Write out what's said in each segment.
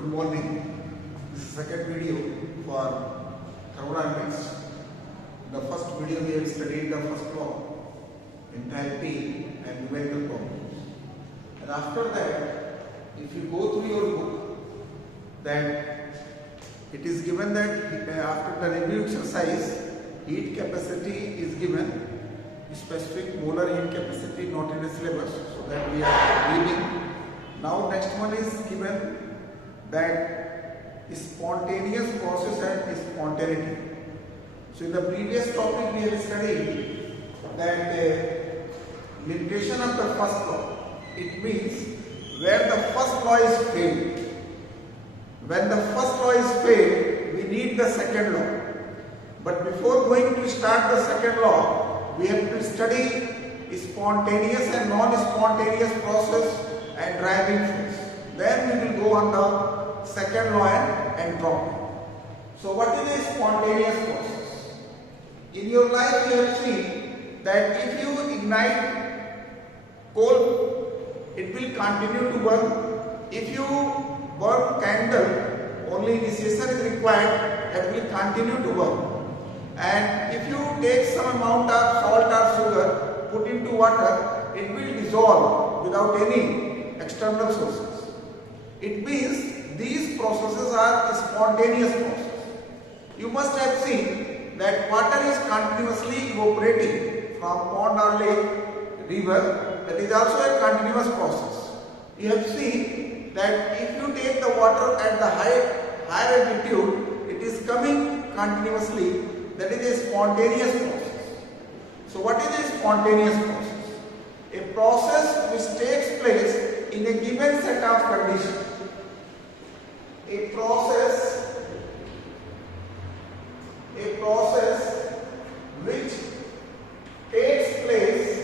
Good morning. This is the second video for thermodynamics. In the first video we have studied the first law, enthalpy and numerical problems. And after that, if you go through your book, that it is given that after the review exercise, heat capacity is given, specific molar heat capacity not in the syllabus, so that we are reading. Now next one is given that spontaneous process and spontaneity. So in the previous topic we have studied that limitation of the first law. It means where the first law is failed. When the first law is failed, we need the second law. But before going to start the second law, we have to study spontaneous and non-spontaneous process and driving force. Then we will go on the second law and entropy. So what is a spontaneous process? In your life you have seen that if you ignite coal, it will continue to burn. If you burn candle, only initiation is required, that will continue to burn. And if you take some amount of salt or sugar, put into water, it will dissolve without any external sources. It means these processes are spontaneous processes. You must have seen that water is continuously evaporating from pond or lake, river. That is also a continuous process. You have seen that if you take the water at the higher altitude, it is coming continuously. That is a spontaneous process. So what is a spontaneous process? A process which takes place in a given set of conditions. A process which takes place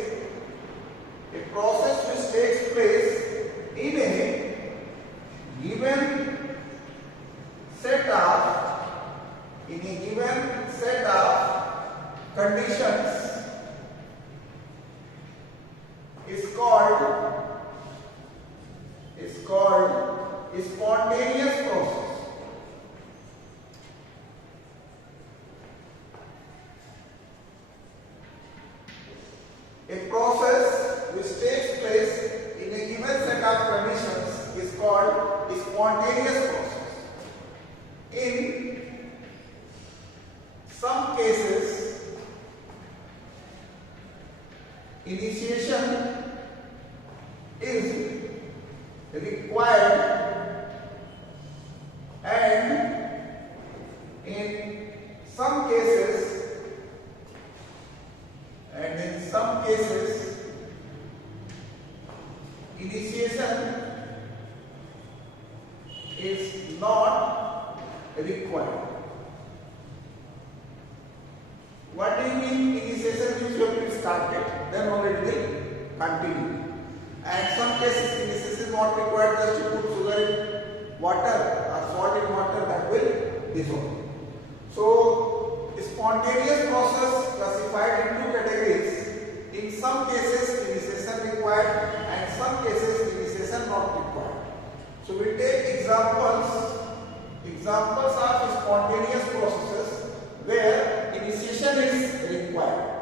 in a given set of conditions is called spontaneous process. A process which takes place in a given set of conditions is called spontaneous process. In some cases, initiation is required, and in some cases initiation is not required. What do you mean initiation means you have to start it, then only it will continue. And some cases initiation is not required, just to put sugar in water or salt in water, that will dissolve. So spontaneous process classified into categories. In some cases initiation required and some cases initiation not required. So we take examples of spontaneous processes where initiation is required.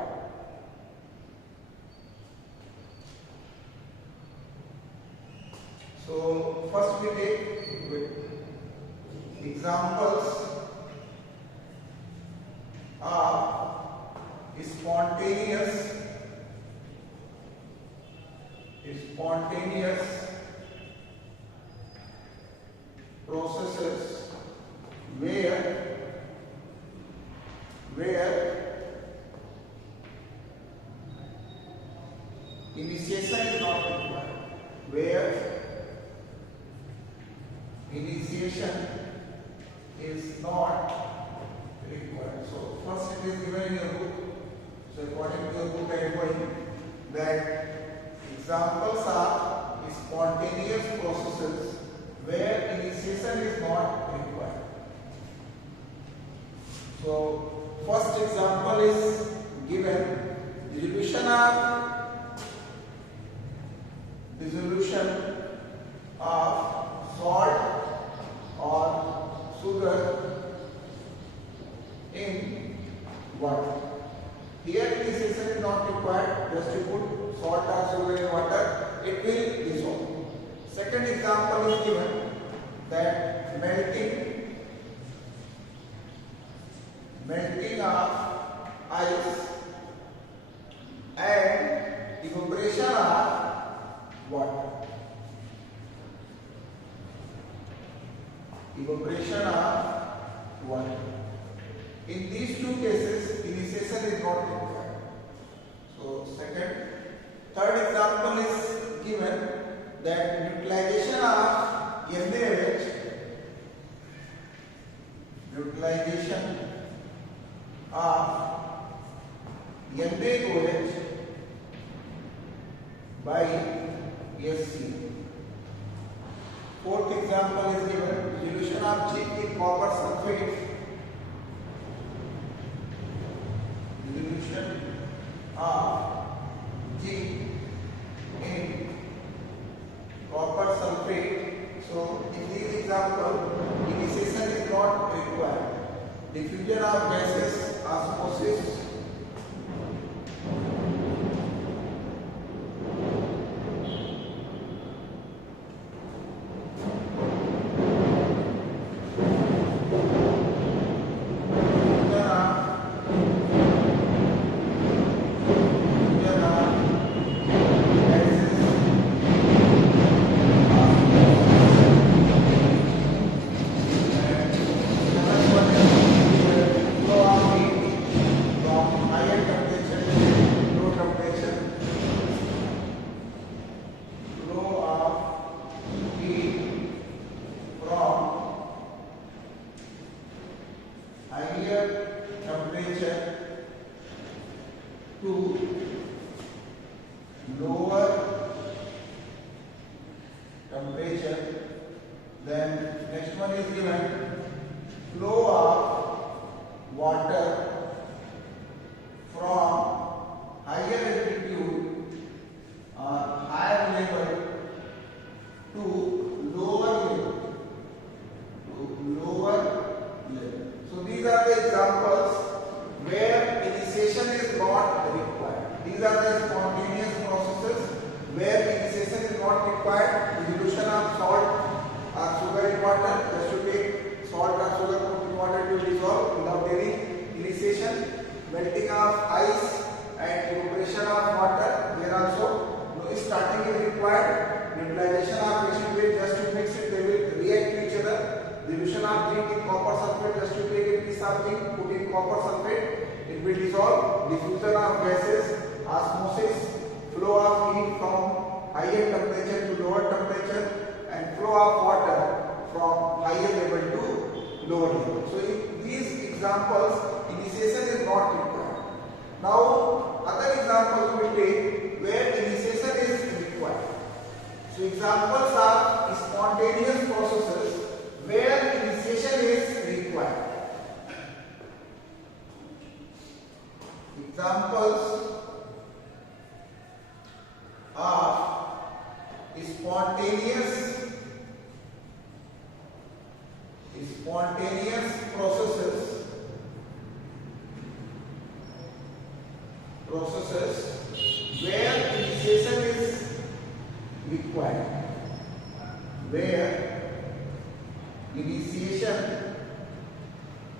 So first we take examples of spontaneous processes where initiation is not required. Where initiation is not required. So first it is given in your book. So according to your book I am going that examples are spontaneous processes where initiation is not required. So first example is given, dissolution of salt second example is given that melting of ice and evaporation of water. Evaporation of water. In these two cases, initiation is not required. So, third example is given that utilization of NaOH, utilization of NaOH by SC. Fourth example is given solution of zinc in copper sulfate. Solution of zinc in copper sulfate. So in this example, initiation is not required. Diffusion of gases, osmosis. Then next one is given flow of water from higher altitude or higher level to lower level. So these are the examples where initiation is not required. These are the spontaneous processes where initiation is not required. Dissolution of salt or sugar in water, just to take salt or sugar put in water to dissolve without any initiation. Melting of ice and evaporation of water, there also no starting is required. Neutralization of acid base, just to mix it, they will react to each other. Dilution of zinc in copper sulfate, just to take a piece of zinc, put in copper sulfate, it will dissolve. Diffusion of gases, osmosis, flow of heat from higher temperature to lower temperature, and flow of water from higher level to lower level. So in these examples, initiation is not required. Now other examples we will take where initiation is required. So examples are spontaneous processes where initiation is required. Examples of spontaneous processes where initiation is required. Where initiation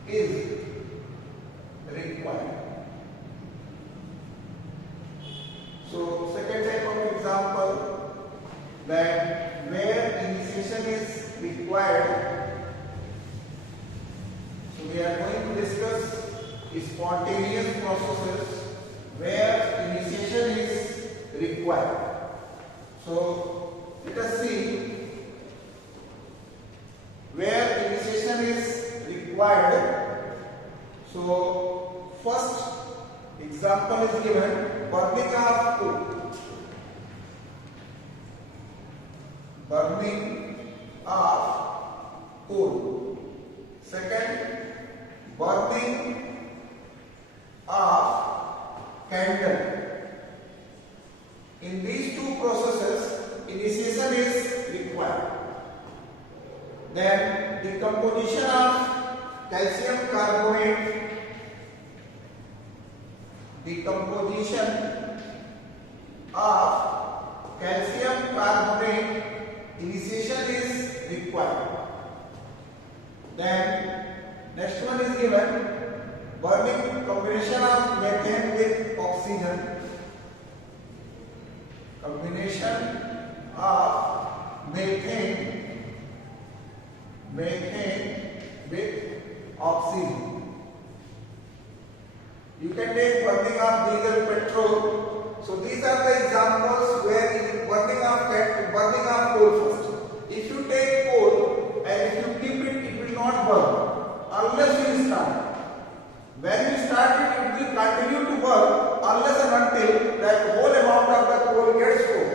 is required. So second type of example, that where initiation is required. So we are going to discuss spontaneous processes where initiation is required. So let us see where initiation is required. So first example is given, burning of coal. Burning of coal. Second, burning of candle. In these two processes, initiation is required. Then decomposition of calcium carbonate. Decomposition of calcium carbonate initiation is required. Then next one is given burning combination of methane with oxygen. Combination of methane with oxygen. You can take burning of diesel, petrol. So these are the examples where burning of coal first. If you take coal and if you keep it, it will not burn unless you start. When you start it, it will continue to burn unless and until that whole amount of the coal gets full.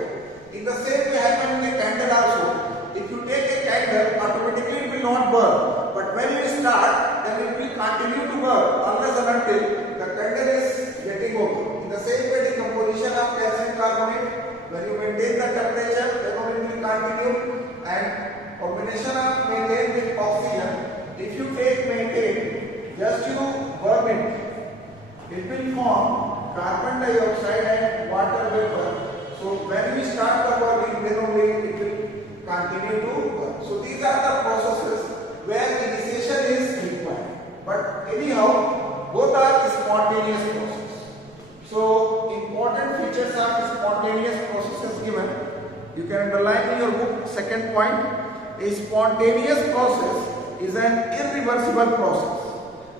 In the same way happens in a candle also. If you take a candle, automatically it will not burn. But when you start, then it will continue to burn unless and until the candle is getting over. In the same way, the composition of calcium carbonate, when you maintain the temperature, then it will continue. And combination of methane with oxygen, if you take methane, just you burn it will form carbon dioxide and water vapor. So when we start the burning, then only it will continue to burn. So these are the processes where initiation is required. But anyhow, both are spontaneous processes. So important features of spontaneous processes given. You can underline in your book. Second point, a spontaneous process is an irreversible process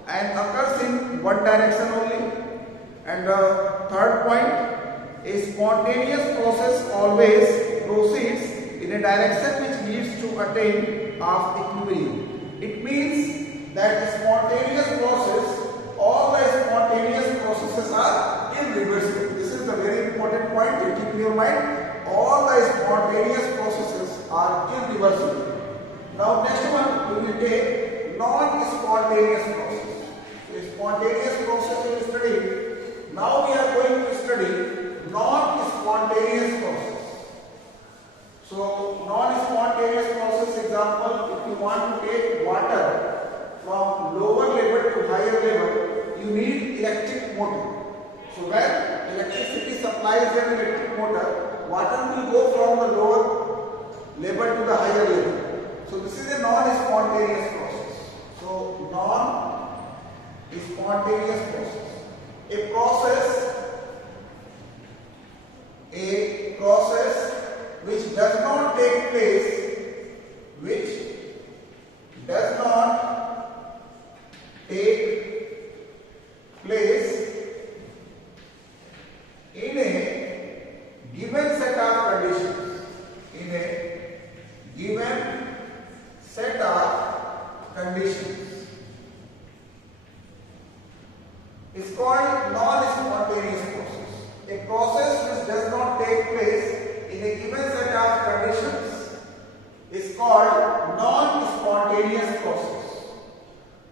and occurs in one direction only. And the third point, a spontaneous process always proceeds in a direction which leads to attain of equilibrium. It means that spontaneous process, all the spontaneous processes are irreversible. This is the very important point to keep in your mind. All the spontaneous processes are irreversible. Now next one we will take non-spontaneous process. So spontaneous process we will study. Now we are going to study non-spontaneous process. So non-spontaneous process example, if you want to take water from lower level to higher level, you need electric motor. So when electricity supplies an electric motor, water will go from the lower level to the higher level. So this is a non-spontaneous process. So non-spontaneous process. A process which does not take place, in a given set of conditions. In a given set of conditions is called non-spontaneous process. A process which does not take place in a given set of conditions is called non-spontaneous process.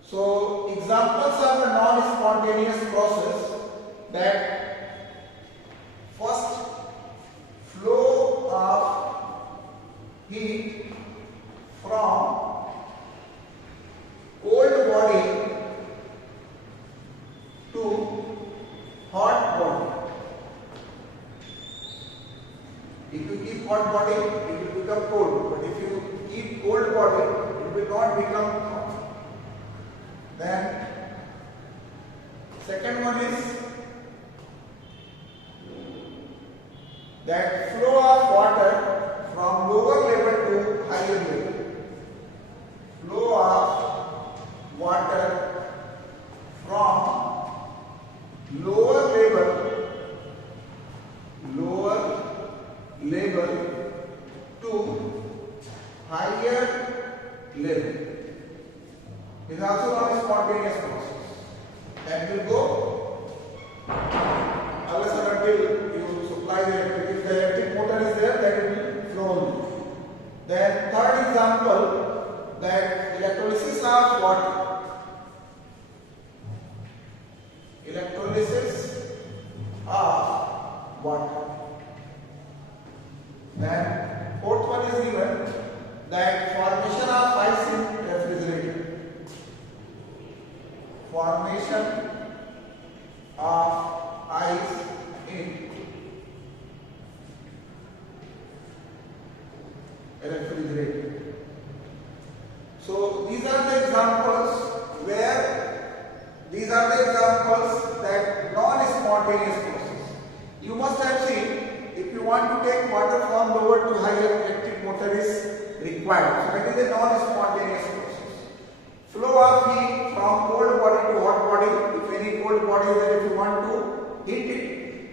So examples of the non-spontaneous process, that first, flow of heat from cold body to hot body. If you keep hot body, it will become cold. But if you keep cold body, it will not become hot. Then second one is that flow of water from lower level to higher level. Flow of water from lower level to higher level. Is also not a spontaneous process. That will go unless and until you supply the electric. If the electric motor is there, then it will flow only. Then third example, that electrolysis of water. Electrolysis of water. Then fourth one is given, that formation of ice in refrigerator. Formation of ice in refrigerator. want to take water from lower to higher, electric motor is required. So that is a non-spontaneous process. Flow of heat from cold body to hot body. If any cold body is there, if you want to heat it,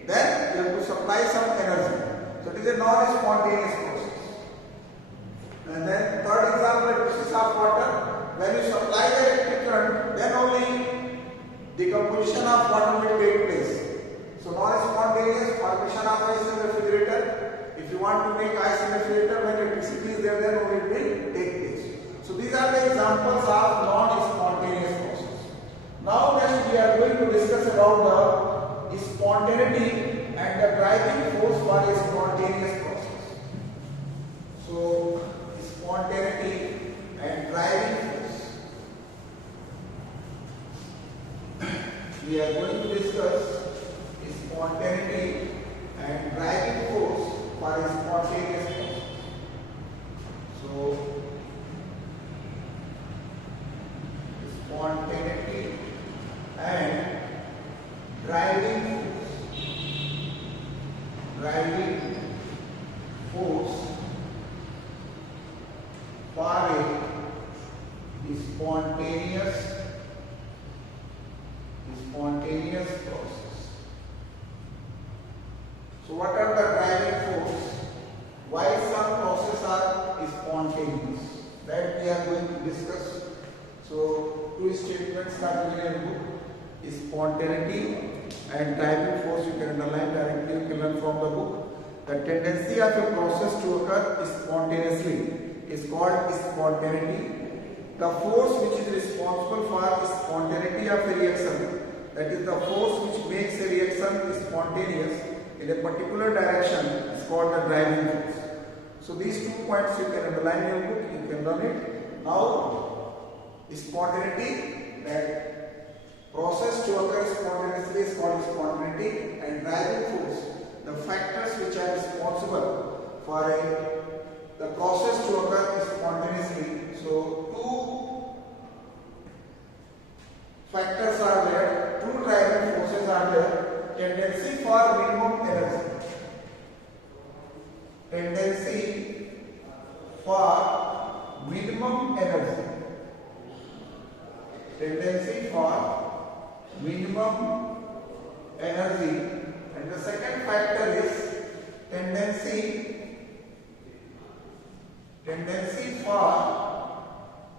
then you have to supply some energy. So it is a non-spontaneous process. And then third example, process of water. When you supply the electric current, then only decomposition of water will take place. So non-spontaneous, formation of ice in refrigerator. If you want to make ice in refrigerator, when electricity is there, then only it will take place. So these are the examples of non-spontaneous process. Now next we are going to discuss about the spontaneity and the driving force for a spontaneous process. So spontaneity and driving force. We are going to discuss spontaneity and driving force for a spontaneous process. So spontaneity and driving force for a spontaneous process. So what are the driving force? Why some processes are spontaneous? That we are going to discuss. So two statements are given in the book. Spontaneity and driving force you can underline directly, you can learn from the book. The tendency of a process to occur spontaneously is called spontaneity. The force which is responsible for spontaneity of a reaction, that is the force which makes a reaction spontaneous in a particular direction, is called the driving force. So these 2 points you can underline in your book, you can learn it. Now spontaneity, that process to occur spontaneously is called spontaneity, and driving force, the factors which are responsible for the process to occur spontaneously. So two factors are there, two driving forces are there. Tendency for minimum energy. Tendency for minimum energy. Tendency for minimum energy. And the second factor is tendency for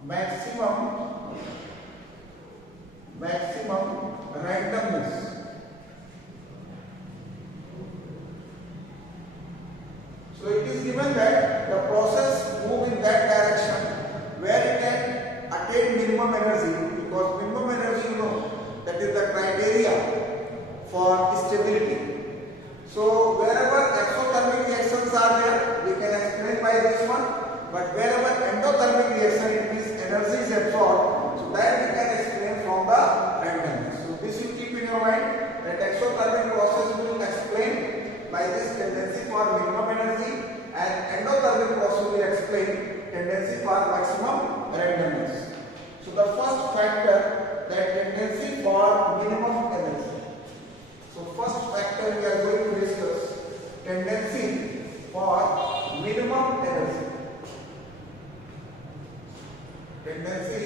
maximum randomness. So it is given that the process move in that direction where it can attain minimum energy, because minimum energy, you know, that is the criteria for stability. So wherever exothermic reactions are there, we can explain by this one, but wherever endothermic reaction, it means energy is absorbed, so that we can explain from the randomness. So this you keep in your mind, that exothermic process will explain by this tendency for minimum energy, and endothermic process will explain tendency for maximum randomness. So the first factor, that tendency for minimum energy. So first factor we are going to discuss, tendency for minimum energy. Tendency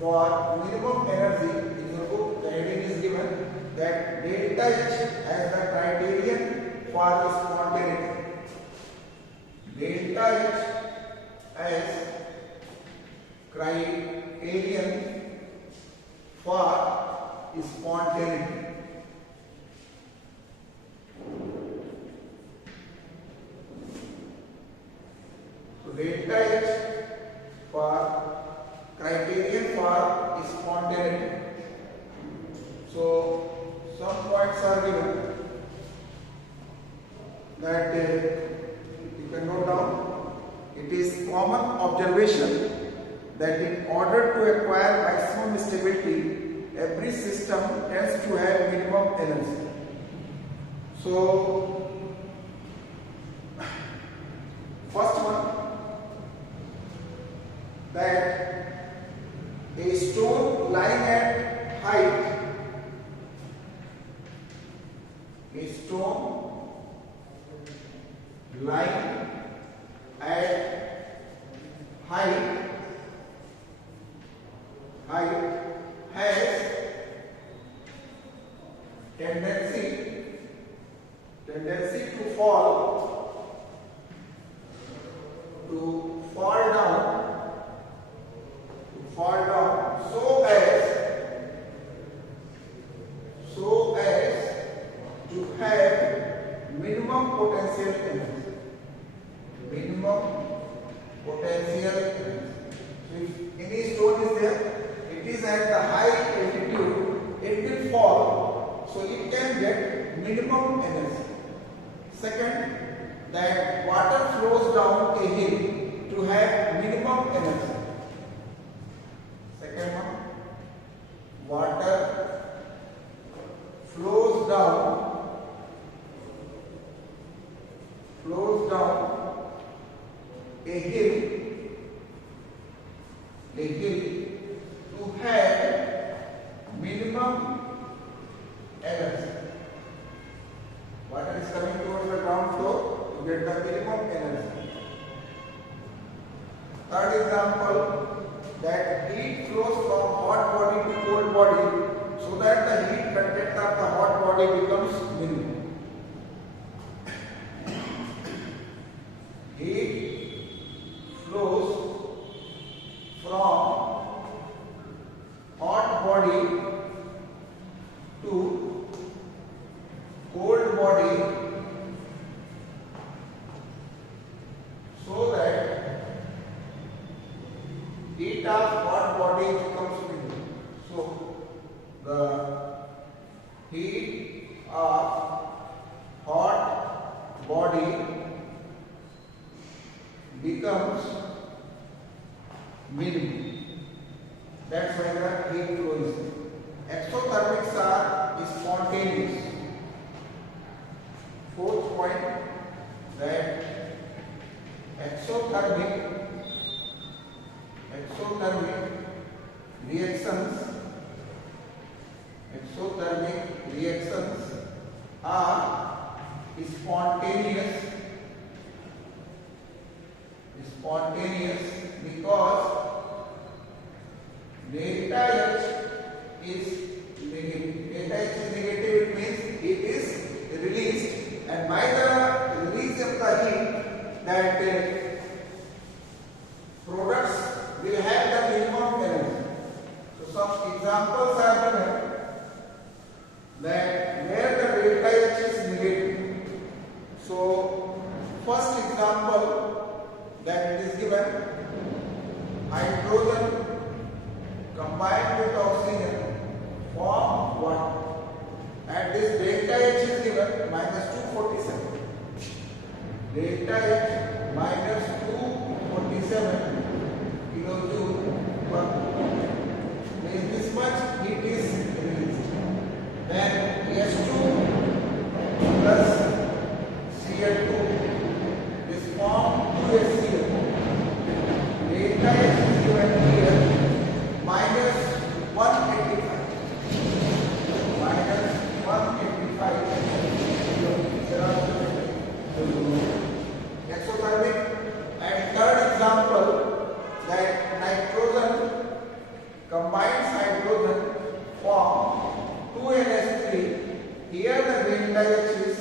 for minimum energy, in your book the heading is given that delta H as the criterion for spontaneity. Delta H as criterion for spontaneity. So delta H for criterion for spontaneity. So some points are given that you can note down. It is common observation that in order to acquire maximum stability, every system tends to have minimum energy. So first one, that a stone lying at height, lying at height has tendency to fall down so as to have minimum potential energy. So if any stone is there, it is at the high altitude, it will fall, so it can get minimum energy. Second, that water flows down a hill to have minimum energy. Second one, water flows down a hill to have minimum energy. Water is coming towards the ground floor to get the minimum energy. Third example, that heat flows from hot body to cold body so that the heat content of the hot body becomes minimum. Heat flows from hot body to cold body so that heat of hot body becomes minimum. So the heat of hot body becomes minimum. That's why the heat flow is there. Exothermics are spontaneous. Fourth point, that exothermic reactions are spontaneous because delta H is negative. Delta H is negative, it means it is released, and by the release of the heat, that products will have the minimum energy. So some examples are given that where the delta H is negative. So first example that it is given, hydrogen combined with oxygen form water, and this delta H is given minus 247. Delta H minus 247 kilojoule per mole. Means this much heat is released. Then S2 plus Cl2 is formed 2HCl. Delta H is given here minus 185. Exothermic. And third example, that nitrogen combines hydrogen form 2NH3. Here the delta H is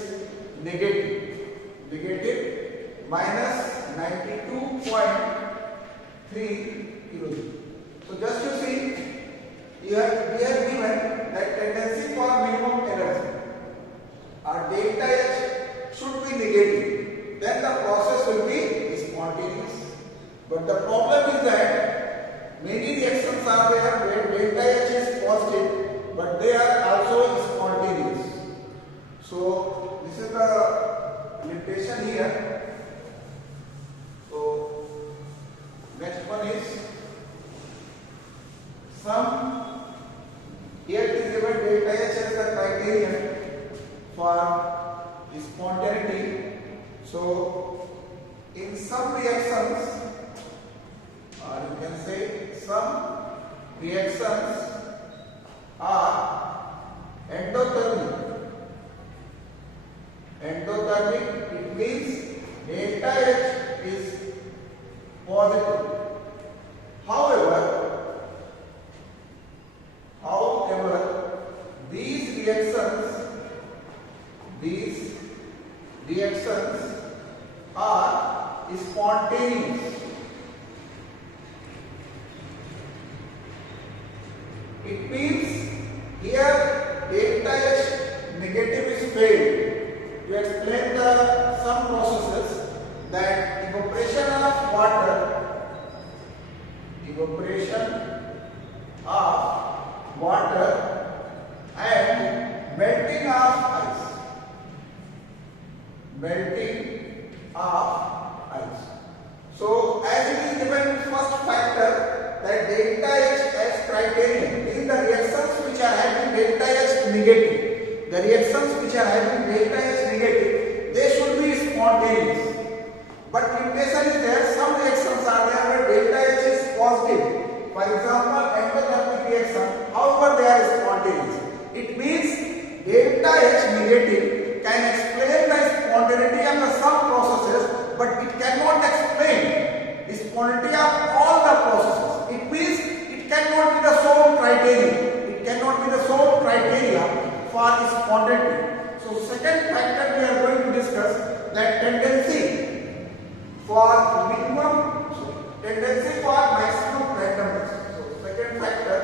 negative minus 92.3 kilojoule. So just to see, here we are given that tendency for minimum energy. Our delta H should be negative, then the process will be spontaneous. But the problem is that many reactions are there where delta H is positive, but they are also spontaneous. So this is the limitation here. So next one is here it is given delta H as the criterion for spontaneity. So in some reactions, or you can say some reactions are endothermic. Endothermic, it means delta H is positive. However, these reactions are spontaneous. It means here delta H negative is failed. To explain some processes, that evaporation of water and melting of ice. So as it is given first factor that delta H as criterion, means the reactions which are having delta H negative, they should be spontaneous. But limitation is there, some reactions are there where delta H is positive. For example, endothermic reaction, however they are spontaneous. It means delta H negative can explain the spontaneity of the some processes, but it cannot explain the spontaneity of all the processes. It means it cannot be the sole criteria for spontaneity. So second factor we are going to discuss, that tendency for maximum randomness. So second factor,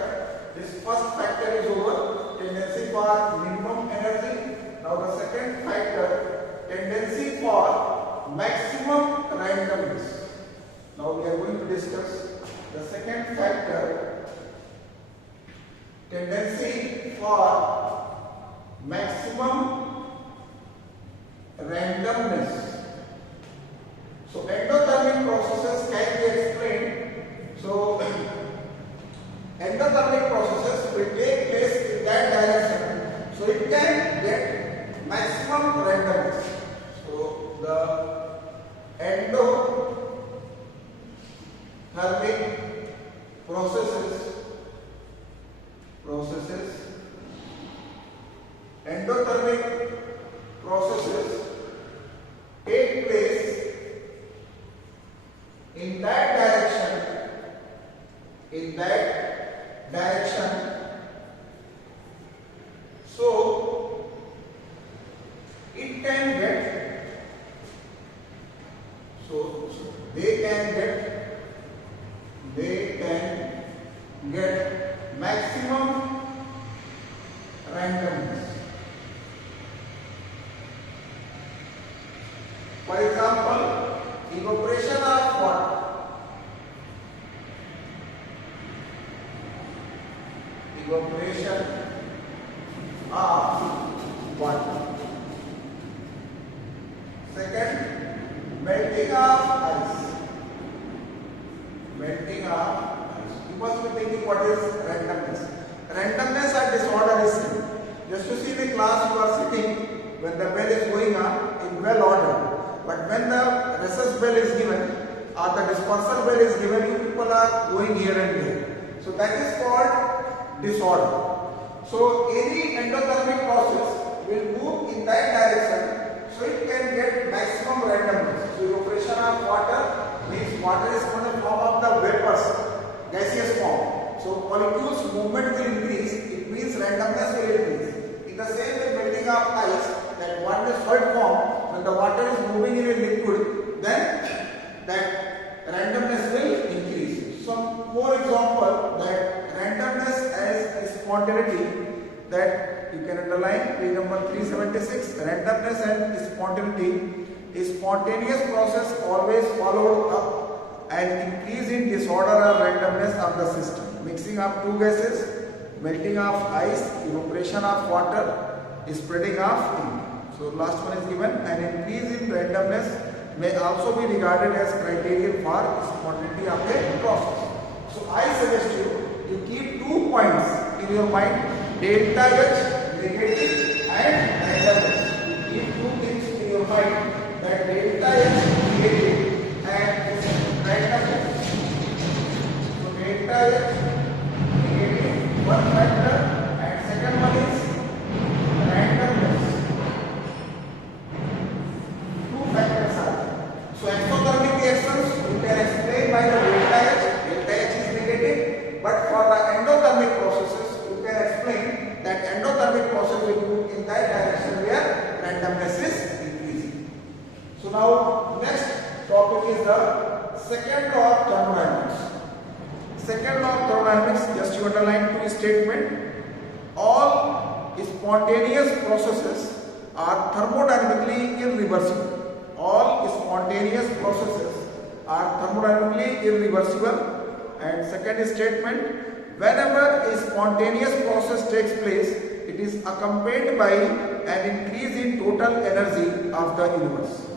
this first factor is over, tendency for minimum energy. Now the second factor, tendency for maximum randomness. Now we are going to discuss the second factor, tendency for maximum randomness. So endothermic processes can be explained. So endothermic processes will take place in that direction. So it can get maximum randomness. So the endothermic processes take place in that direction. So it can get, they can get maximum randomness. For example, evaporation of water. Second, melting of ice. You must be thinking, what is randomness? Randomness or disorder is same. Just to see the class you are sitting, when the bell is going on in well order. But when the recess bell is given or the dispersal bell is given, you people are going here and there. So that is called disorder. So any endothermic process will move in that direction, so it can get maximum randomness. So evaporation of water means water is going to form up the vapors, gaseous form. So molecules movement will increase, it means randomness will increase. In the same way, melting of ice, that one is solid form, when the water is moving in a liquid, then that randomness will increase. Some more example, that randomness as spontaneity, that you can underline page number 376. Randomness and spontaneity. A spontaneous process always followed up an increase in disorder or randomness of the system. Mixing of two gases, melting of ice, evaporation of water, spreading of ink. So last one is given. An increase in randomness may also be regarded as criterion for spontaneity of a process. So I suggest you keep 2 points in your mind: delta H negative and randomness. You keep 2 things in your mind, that delta H negative and randomness. So delta H negative, one factor, and second one is randomness. 2 factors are there. So topic is the second law of thermodynamics. Second law of thermodynamics, just you underline two statement. All spontaneous processes are thermodynamically irreversible. All spontaneous processes are thermodynamically irreversible. And second statement, whenever a spontaneous process takes place, it is accompanied by an increase in total energy of the universe.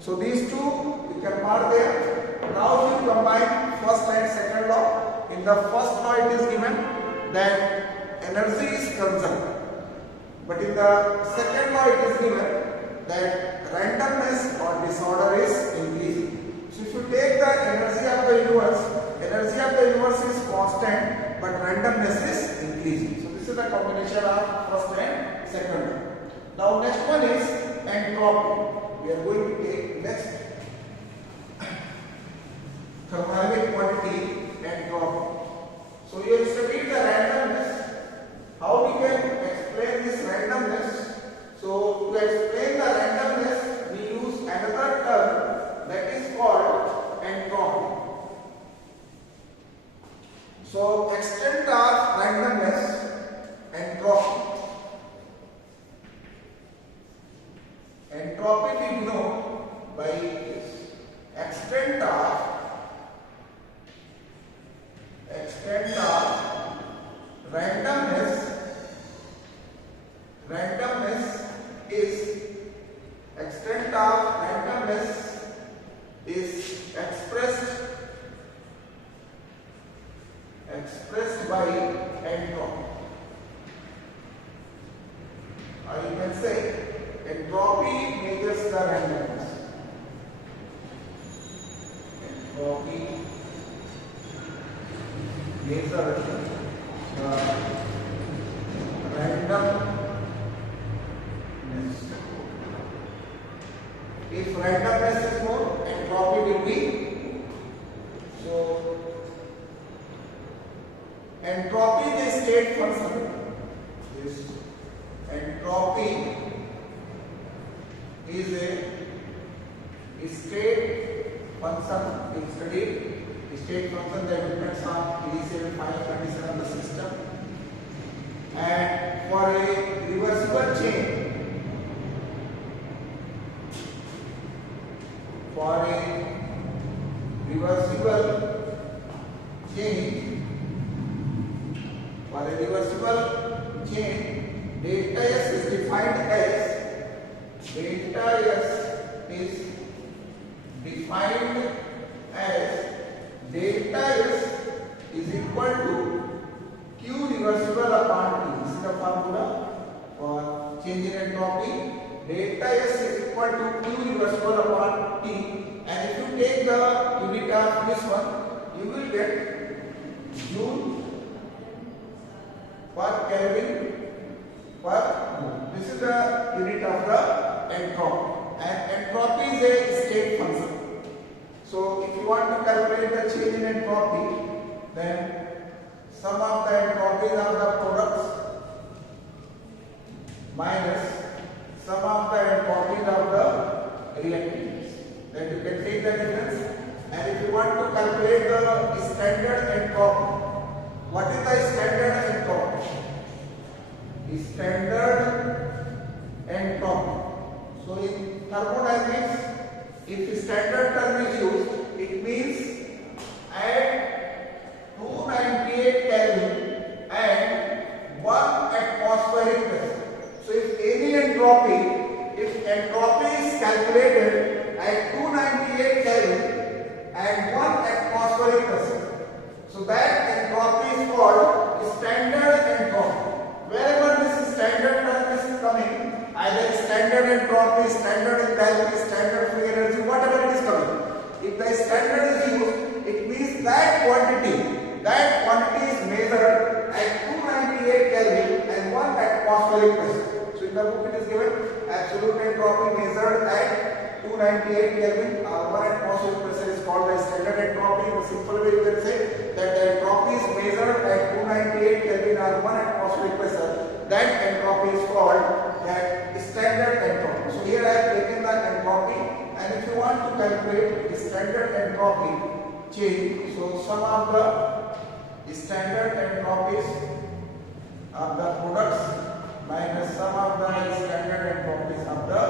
So these two we can mark there. Now if you combine first and second law, in the first law it is given that energy is conserved, but in the second law it is given that randomness or disorder is increasing. So if you take the energy of the universe is constant, but randomness is increasing. So this is the combination of first and second law. Now next one is entropy. We are going to take next thermodynamic quantity, entropy. So you have studied the randomness. How we can explain this randomness? So to explain the randomness, we use another term that is called entropy. So extent of randomness, entropy. Entropy we know by this. Extent of randomness is expressed by entropy. Or you can say entropy measures the randomness. Entropy measures the randomness. If randomness is more, entropy will be. So entropy is a state function. This entropy is a state function. We studied state function that depends on initial and final condition of the system. And for a reversible change, delta S is defined as delta S is equal to Q reversible upon T. This is the formula for change in entropy. Delta S is equal to Q reversible upon T, and if you take the unit of this one, you will get Joule per Kelvin per mole. This is the unit of the entropy, and entropy is a state function. So if you want to calculate the change in entropy, then sum of the entropies of the products minus sum of the entropies of the reactants. Then you can take the difference. And if you want to calculate the standard entropy, what is the standard entropy? Standard entropy. So in thermodynamics, if standard term is used, it means at 298 Kelvin and 1 atmospheric pressure. So if any entropy, if entropy is calculated at 298 Kelvin and 1 atmospheric pressure, so that entropy is called standard entropy. Wherever this standard term is coming, either standard entropy, standard enthalpy, standard free energy, whatever it is coming, if the standard is used, it means that quantity is measured at 298 Kelvin and 1 atmospheric pressure. So in the book it is given absolute entropy measured at 298 Kelvin or 1 atmospheric pressure is called the standard entropy. In a simple way you can say that the entropy is measured at 298 Kelvin or 1 atmospheric pressure. That entropy is called that standard entropy. So here I have taken the entropy, and if you want want to calculate the standard entropy change, so sum of the standard entropies of the products minus sum of the standard entropies of the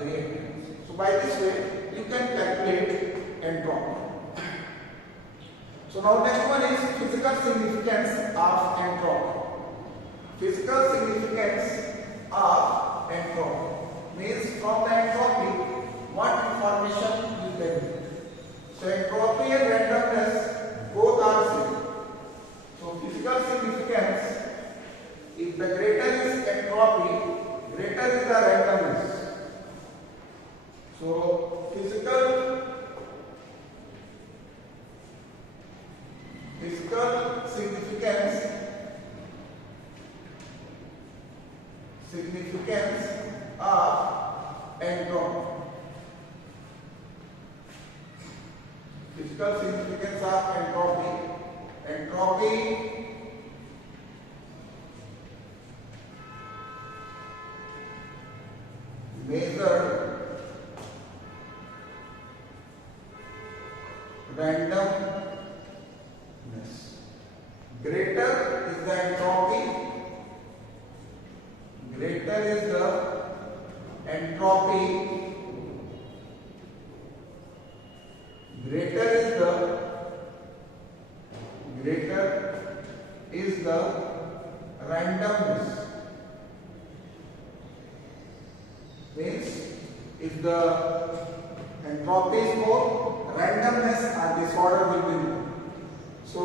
reactants. So by this way you can calculate entropy. So now next one is physical significance of entropy. Physical significance of entropy means from the entropy what information you get. So entropy and randomness both are same. So physical significance, if the greater is entropy, greater is the randomness. So physical significance of entropy. Physical significance of entropy. Entropy measured randomness. Greater is the entropy, greater is the entropy, greater is the randomness. Means if the entropy is more, randomness or disorder will be more. So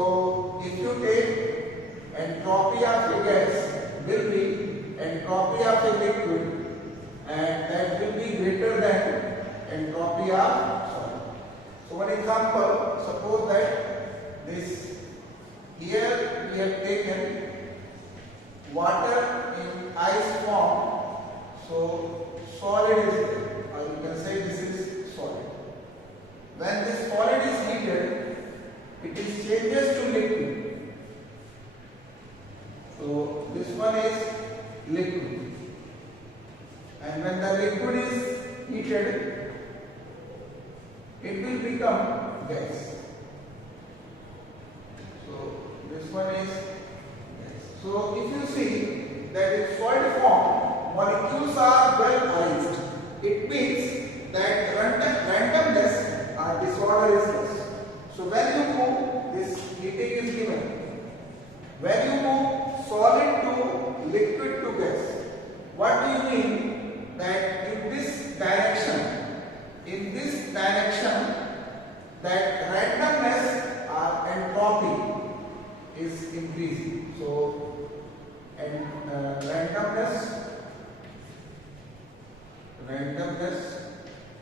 if you take entropy of a gas will be entropy of a liquid, and that will be greater than entropy of solid. So one example, suppose that this here we have taken water in ice form, so solid is there, or you can say this is solid. When this solid is heated, it is changes to liquid. So this one is liquid, and when the liquid is heated, it will become gas. So this one is gas. So if you see that in solid form molecules are well arranged, it means that randomness or disorder is less. So when you move, this heating is given. When you move solid to liquid to gas, what do you mean? That in this direction, that randomness or entropy is increasing. So randomness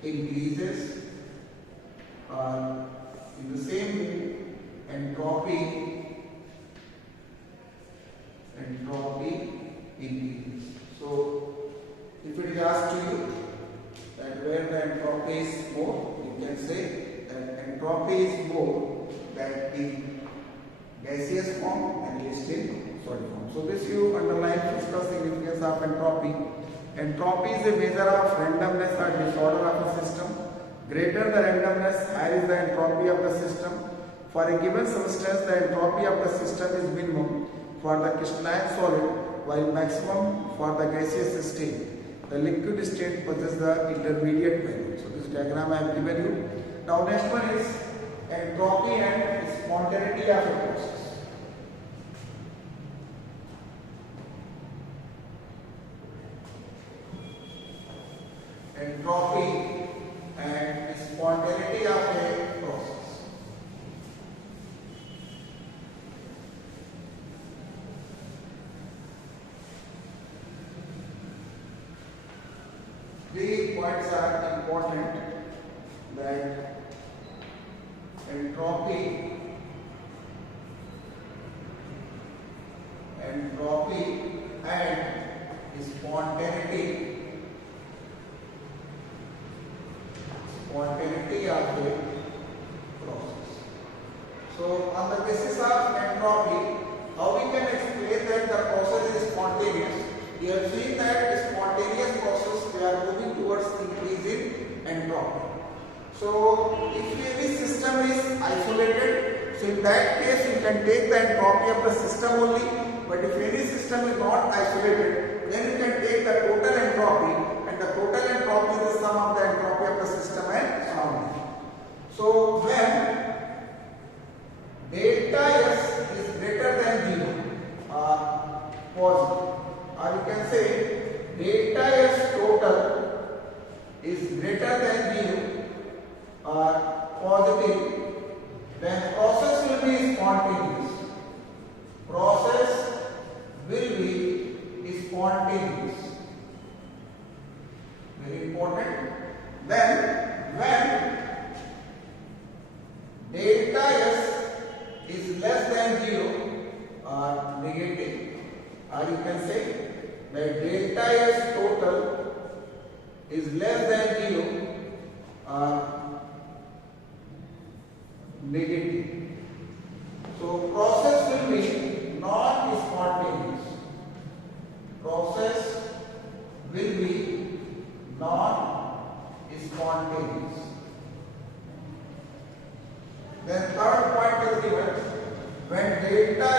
increases, in the same way entropy increases. So if it is asked to you that where the entropy is more, you can say that entropy is more than in gaseous form and less in solid form. So this you underline physical significance of entropy. Entropy is a measure of randomness or disorder of a system. Greater the randomness, higher is the entropy of the system. For a given substance, the entropy of the system is minimum for the crystalline solid, while maximum for the gaseous state. The liquid state possesses the intermediate value. So this diagram I have given you. Now next one is entropy and spontaneity of a process. Entropy and spontaneity of a process. Three points are important, that entropy and spontaneity of a process. So on the basis of entropy, how we can explain that the process is spontaneous? You have seen that spontaneous process, they are moving towards increasing entropy. So if any system is isolated, so in that case you can take the entropy of the system only. But if any system is not isolated, then you can take the total entropy, and the total entropy is the sum of the entropy of the system and surrounding. So when delta S is greater than 0 or positive, or you can say delta S total is greater than 0 or positive, then process will be spontaneous. Process will be spontaneous. Very important. Then when delta S is less than 0 or negative, or you can say that delta S total is less than 0 or negative. So process will be non-spontaneous. Process will be non-spontaneous. Then third point is given, when delta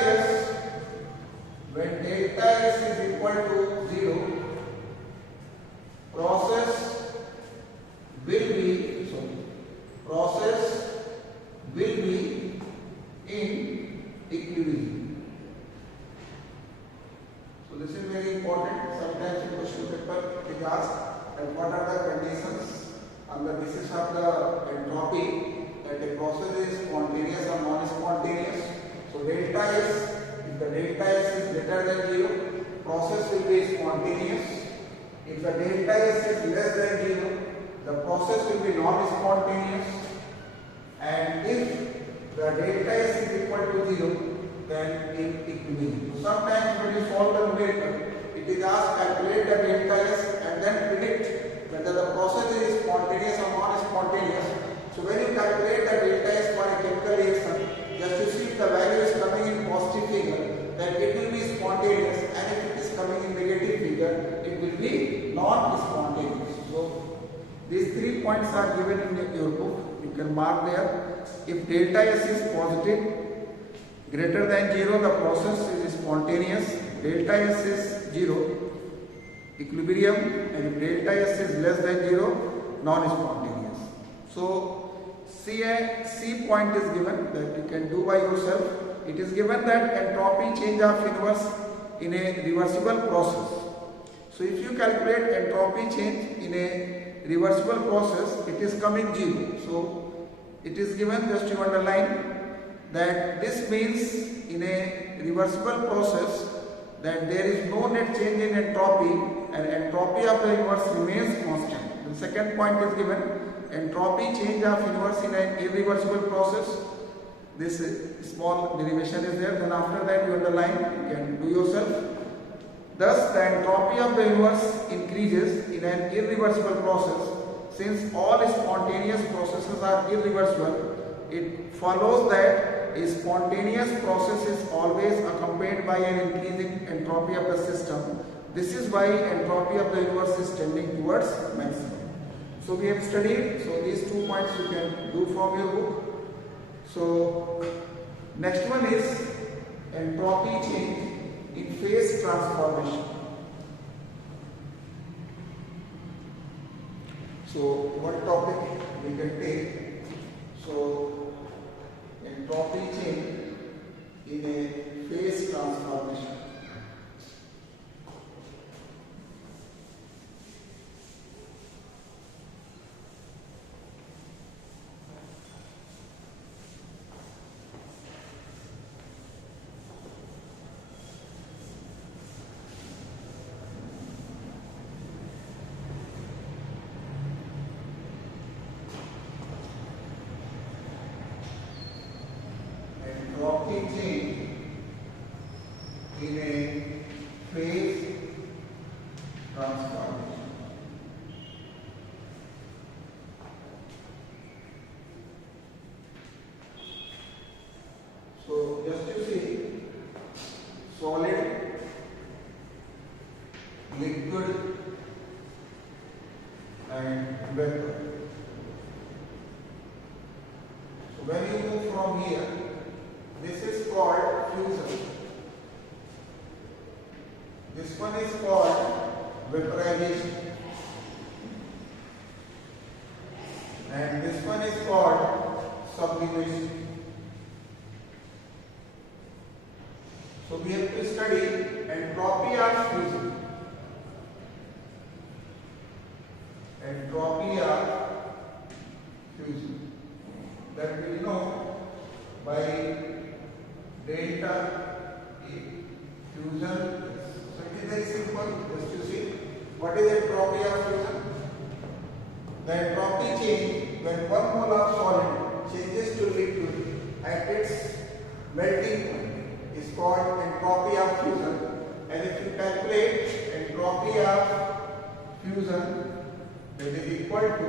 S is equal to 0, process will be in equilibrium. So this is very important. Sometimes in question paper it is asked that what are the conditions on the basis of the entropy that a process is spontaneous or non-spontaneous. So delta S, if the delta S is greater than 0, process will be spontaneous. If the delta S is less than 0, the process will be non-spontaneous. And if the delta S is equal to 0, then in equilibrium. So sometimes when you solve the numerical, it is asked calculate the delta S and then predict whether the process is spontaneous or non-spontaneous. So when you calculate the delta S for a chemical reaction, just to see if the value is coming in positive figure, then it will be spontaneous, and if it is coming in negative figure, it will be non-spontaneous. So these 3 points are given in your book. You can mark there. If delta S is positive, greater than 0, the process is spontaneous. Delta S is 0, equilibrium, and if delta S is less than 0, non-spontaneous. So C point is given that you can do by yourself. It is given that entropy change of universe in a reversible process. So if you calculate entropy change in a reversible process, it is coming 0. So it is given, just to underline, that this means in a reversible process that there is no net change in entropy, and entropy of the universe remains constant. The second point is given, entropy change of universe in an irreversible process. This small derivation is there, then after that you underline, you can do yourself. Thus the entropy of the universe increases in an irreversible process. Since all spontaneous processes are irreversible, it follows that a spontaneous process is always accompanied by an increasing entropy of the system. This is why entropy of the universe is tending towards maximum. So we have studied, so these 2 points you can do from your book. So next one is entropy change in phase transformation. So what topic we can take? So entropy change in a phase transformation. Entropy change in a phase transformation. So just to see, solid, liquid and vapor. when you move from here, this is called fusion. This one is called vaporization. And this one is called sublimation. So we have to study entropy of fusion. Entropy of fusion. That we know by delta A. Fusion. So it is very simple. Just to see what is entropy of fusion. The entropy change when one mole of solid changes to liquid at its melting point is called entropy of fusion. And if you calculate entropy of fusion, that is equal to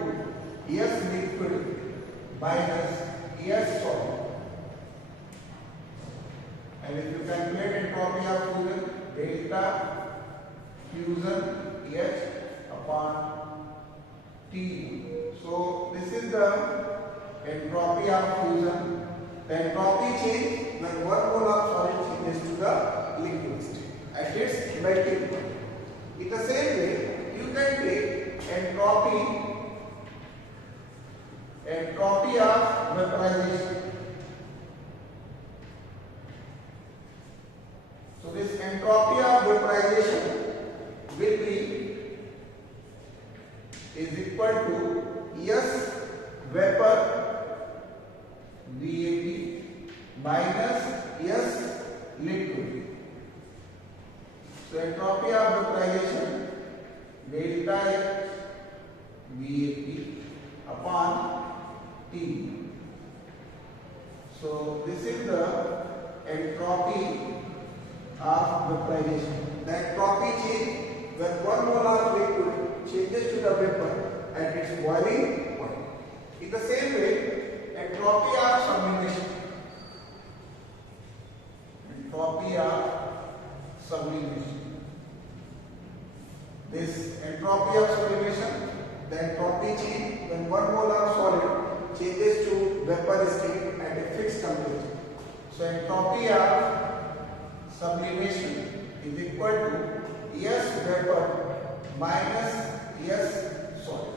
S liquid minus S solid. And if you calculate entropy of fusion, delta fusion H upon T. So this is the entropy of fusion. The entropy change when one mole of solid changes to the liquid state at its melting point. In the same way, you can take entropy of vaporization. So this entropy of vaporization will be is equal to S vapor VAP minus S liquid. So entropy of vaporization delta H VAP upon T. So this is the entropy of vaporization. The entropy change when one mole of liquid changes to the vapor at its boiling point. In the same way, entropy of sublimation. Entropy of sublimation. This entropy of sublimation, the entropy change when one mole of solid changes to vapor state at a fixed temperature. So entropy of sublimation is equal to S vapor minus S solid.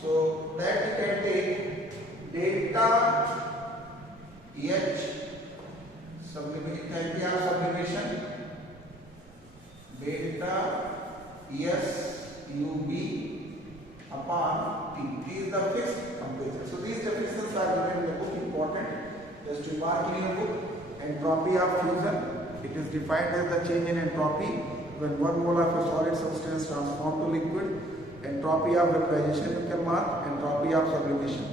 So that you can take delta H sublimation delta S UV upon T. T is the fixed temperature. So these definitions are given in the book, important. Just to mark in your book, entropy of fusion. It is defined as the change in entropy when one mole of a solid substance transformed to liquid. Entropy of vaporization you can mark, entropy of sublimation.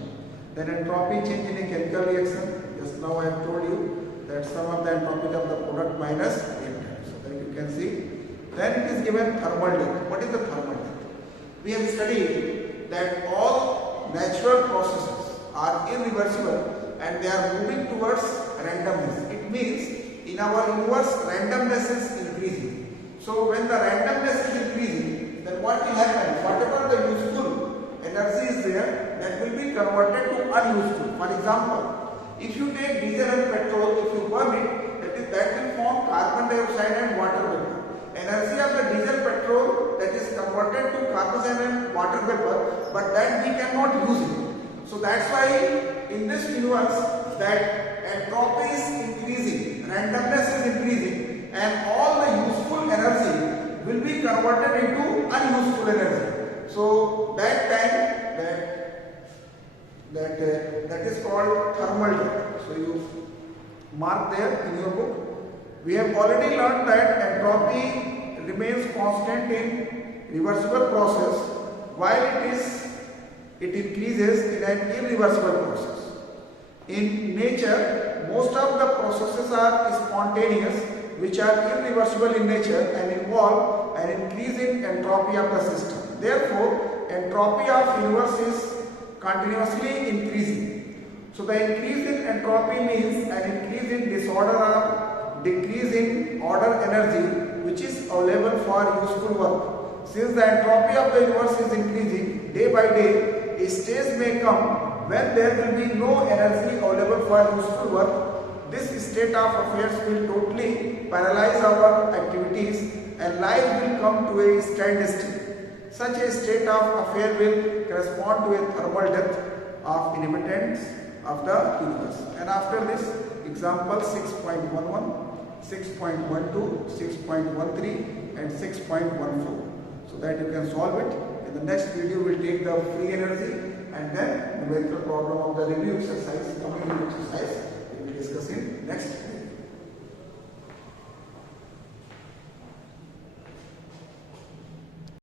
Then entropy change in a chemical reaction. Just now I have told you that sum of the entropy of the product minus reactant. So that you can see. Then it is given thermal death. What is the thermal death? We have studied that all natural processes are irreversible and they are moving towards randomness. It means in our universe randomness is increasing. So when the randomness is increasing, then what will happen? Whatever the useful energy is there, that will be converted to unuseful. For example, if you take diesel and petrol, if you burn it, that will form carbon dioxide and water vapor. Energy of the diesel petrol that is converted to carbon dioxide and water vapor, but that we cannot use it. So that's why in this universe that entropy is increasing, randomness is increasing, and all the useful energy will be converted into unuseful energy. So that time that is called thermal death. So you mark there in your book. We have already learned that entropy remains constant in reversible process while it increases in an irreversible process. In nature, most of the processes are spontaneous, which are irreversible in nature and involve an increase in entropy of the system. Therefore, entropy of universe is continuously increasing. So the increase in entropy means an increase in disorder or decrease in order energy which is available for useful work. Since the entropy of the universe is increasing day by day, a stage may come when there will be no energy available for useful work, this state of affairs will totally paralyze our activities and life will come to a standstill. Such a state of affair will correspond to a thermal death of inhabitants of the universe. And after this, example 6.11, 6.12, 6.13 and 6.14. So that you can solve it. In the next video, we will take the free energy and then numerical problem of the review exercise, coming exercise, we will discuss in